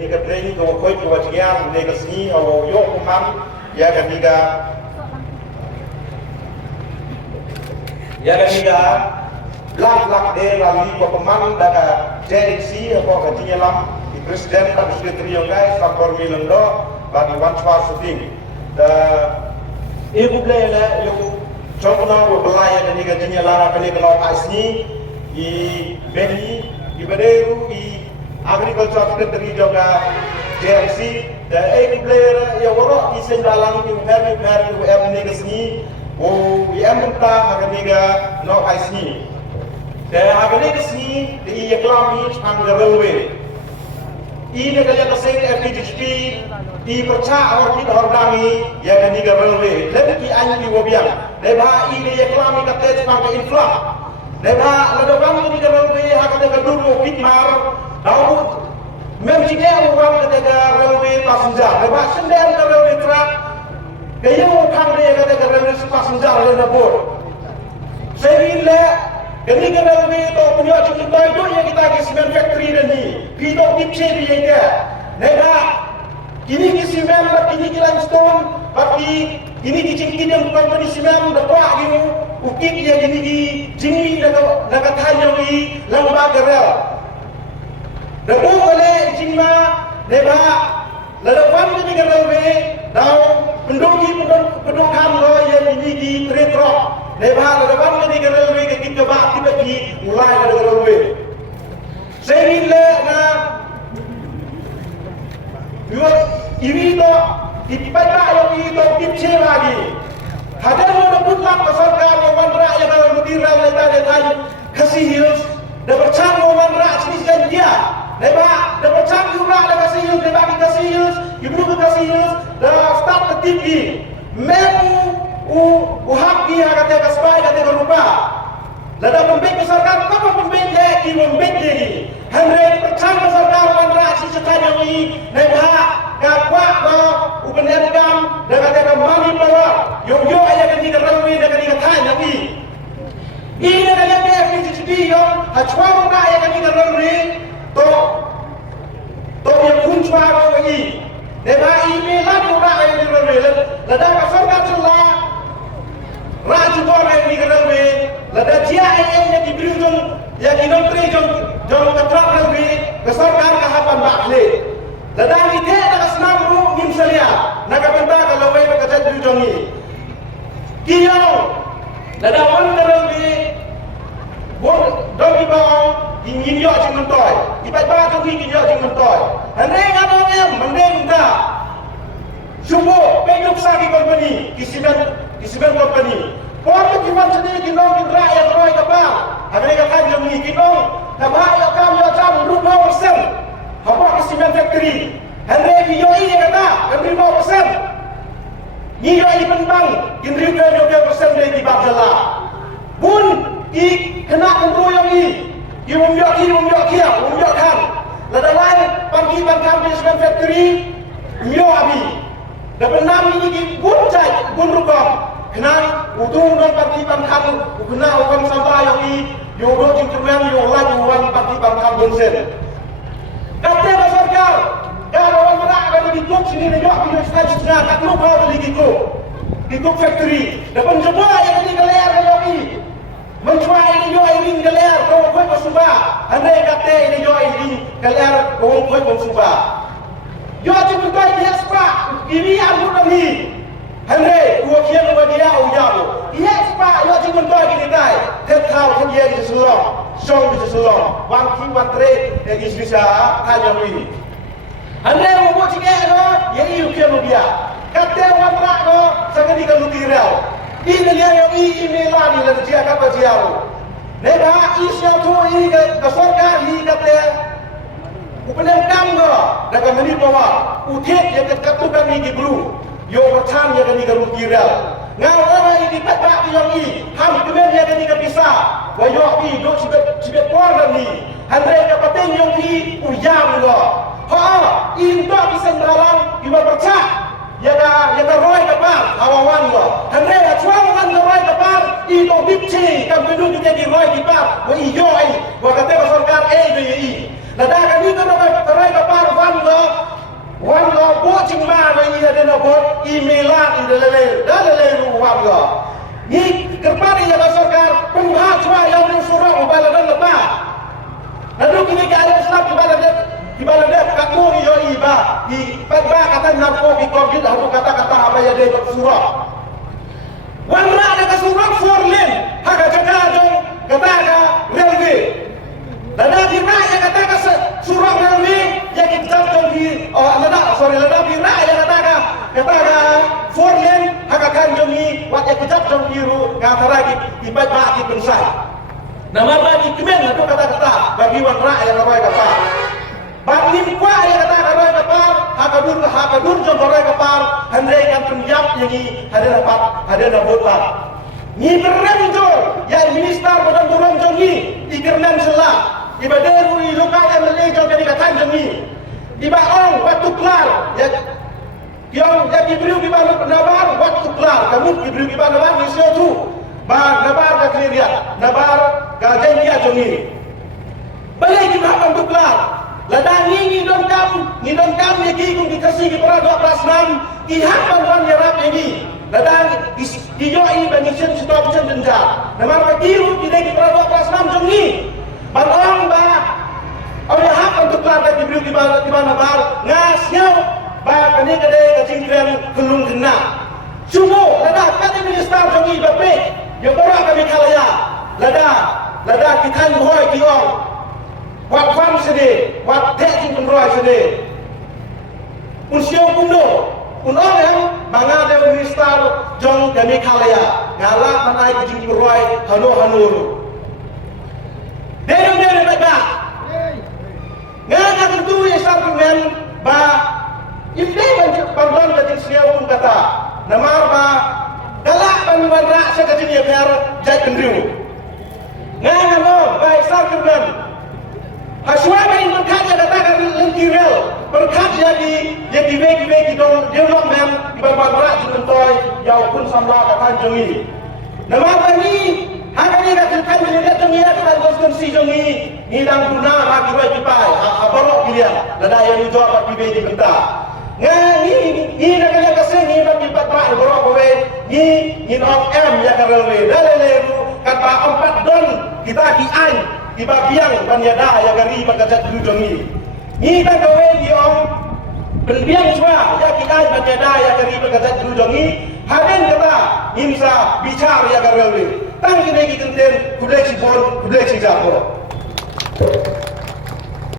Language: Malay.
Training ko koi ko wajia ne kasni o yo kumam ya kaniga lak de lali ko pemang daga JXC ko katinya lam di presiden ka sekretari yo guys sampor milendo bagi wan swar shooting da ibu blela yo chokna wo belaya kaniga tinya lara kaniga lo asni i beni i baderu i agriculture secretary juga JRC dan player yang orang di sendalang di UM ni kesini, UM kita akan niga no kesini. Dan akan ni kesini di eklami anggar railway. Ini kerja kesini FDHP di percaya orang kita orang kami yang akan niga railway. Lebih anjing di wabian. Lepas ini eklami kata sebagai inflak. Lepas lalu kami niga railway akan niga dulu fitmar. Tahu, memang orang ketika railway passenger, lepas sendiri railway truck, kaya orang dia ketika railway passenger lena bor. Sehingga ketika railway itu punya cerita itu yang kita ke cement factory ni, kita tipsi dia ke. Nega, kini ke cement, kini ke limestone, tapi kini ke cingkidam company cement, dapat kini ukit dia kini ke jingi daga thayong i lembaga rel. Dapat oleh jingma leba lelepan ketika railway dau penduduk lo yang ini di retro leba lelepan ketika railway ketika bak tiba-tiba mulai dari railway sehingga na ini to dipakai yang itu tipce lagi ada orang pulang ke sarkar orang rakyat yang bertirai letai kasih hilus dan bercanda orang rakyat sini dia. Lepas dapat canggih pula dah kasih hilus, lepas kita kasih hilus, ibu kita kasih hilus, dah start ketinggi. Uhak dia kata kaspai kata berupa. Lada pembek besarkan, apa pembek lagi pembek lagi. Henry percaya besarkan mandra si cekanya ini, lepas kapak ko upenerkam, dah kata mami bawa. Yo ayah kan kita rawi, dah kita tanya ni. Ini adalah PFDCD yang hajwa ayah kan kita rawi. To yang kunci baru ini, lepas ini lagi orang yang diramai, lepas kasar kasarlah, raju orang yang diramai, lepas dia yang diberi yang dinotri jom ketrak ramai, kasar kan kahapan bakle, lepas ini ada senam ru misalnya, nak bentar kalau mereka kerja di jongi, kiau, lepas orang diramai, doi bawang. Ingin yo jeng mentoy, ibat batu ingin yo jeng mentoy. Heneng ada yang mendeng dah. Subuh penyuk sagi company, kisimen company. Orang kiman sendiri kinong kitra yang roy kapal. Ada yang kan jeng ni kinong, kabah yo kam yo jam 5%. Apa kisimen factory? Heneng yo ini kata, kan 5%. Ni yo ini penbang, kin 20% dari Bajala. Pun i kena kontrol yang ini. Umumnya kan. Lada lain pagi di cement factory, umumnya abi. Dapat enam ini buncai, bunrukom. Kenal, udung dan pagi pangkam, kenal orang sampai yang ini, yodo cingkirmen, yolan, yolan pagi pangkam bunsen. Kata masyarakat, kalau orang merak akan dituk sini, nejok pindah setengah, tak lupa beli dituk factory. Dapat coba yang ini kelayar yang ini. Mencuai ini yo ini galer kau kau bersumpah, andai kata ini yo ini galer kau kau bersumpah. Yo cuma kau dia sepak, ini aku kami. Andai gua kian gua dia ujaru. Dia sepak yo cuma kau gini tay, tertahu dia di seluruh, show di seluruh, wangki wantre yang bisa hanya ini. Andai gua cakap lo, ya iyo kian dia. Kata wantra lo, sangat dikalu tirau. Ini dia yang ini lagi dan dia apa jauh. Lepas isya tu ini kesorkan ini kata, upener kamga, dalam meni bawa, utek yang ketukan ini guru, yo bercan yang ini guru kira. Ngau orang ini tak yang ini, ham kemudian yang ini kepisah, wayo ini do cibet keluar ni, Andre kapating yang ini uyam lo. Ha, ini bisa dalam iba bercak. Ya roy kapal awawan lo. Andre acuan roy kapal itu bipci kan penduduk jadi roy kapal. Wa iyo ai. Wa kata masyarakat do yi. Lada kami kan roy kapal van lo buat cuma bagi ada nak buat emailan di dalam ruang ya. Ni kerana yang masyarakat penghar cuma yang suruh mobile dan lepas. Lalu kini keadaan Islam di baladek kamu yo iba di pada kata narko di covid atau kata-kata apa yang dia bersurah. Wanra ada surah 4 lane hak jaga jong kata railway. Dan ada yang kata surah railway yang kita di lada bira yang kata 4 lane hak akan jongi wat yang kejap jong biru kata lagi ibat baki pensai. Nama bagi kemen itu kata-kata bagi wanra yang kata bangin kuah yang kata roy kapal hakadur jom roy kapal handai yang penjap yang ada dapat ni berem jo ya minister badan turun jongi ikernan selah ibadah rui lokal MLA jom jadi katan jongi iba ong waktu kelar ya yang diberi di bawah nabar waktu kelar kamu diberi di bawah nabar nisyo tu ba nabar ka clear nabar ka janji jongi balik di bawah waktu kelar ladang ni don kam ni kung dikasih kepada 12 ihak bantuan yarap ini ladang dijoi bagi stop jenjang nama bagi tidak kepada 12 jom ni barang ba oleh hak untuk keluar diberi di mana bar ngasnya ba kini kedai kacing keren kelung kena semua ladang kata minister jom ni bape yang baru kami kalaya ladang kita boy kiong wat fam sedih, wat dek jing penroy sedih. Unsio kuno, yang bangga dia minister jong kami kalaya, ngalak manai jing penroy hanur. Dia baca. Nganga tentu yang sarkumen ba ini banyak pardon kajing siau pun kata. Namar ba galak panuan rak sekajing ya biar jai kendriu. Nganga no baik sarkumen Haswa main berkat yang datang dari lengkirel berkat yang di wegi dong development di bawah berat jentoy jauh pun sambal kata jongi. Nama bani hakani kat kan menyekat jongi kata konstitusi jongi ngidang guna bagi bagi pai aborok pilihan lada yang jawab di wegi benda. Ni nak kena kasih ni bagi pat borok kowe ni of M ya karelwe daleleru kata 4 don kita kian iba biang banyada yang gari bagajat dudung ni tak gawe diom berbiang semua ya kita banyada yang gari bagajat dudung ni haden kata imsa bicar ya gari tang kini kita kudai si bon kudai si jago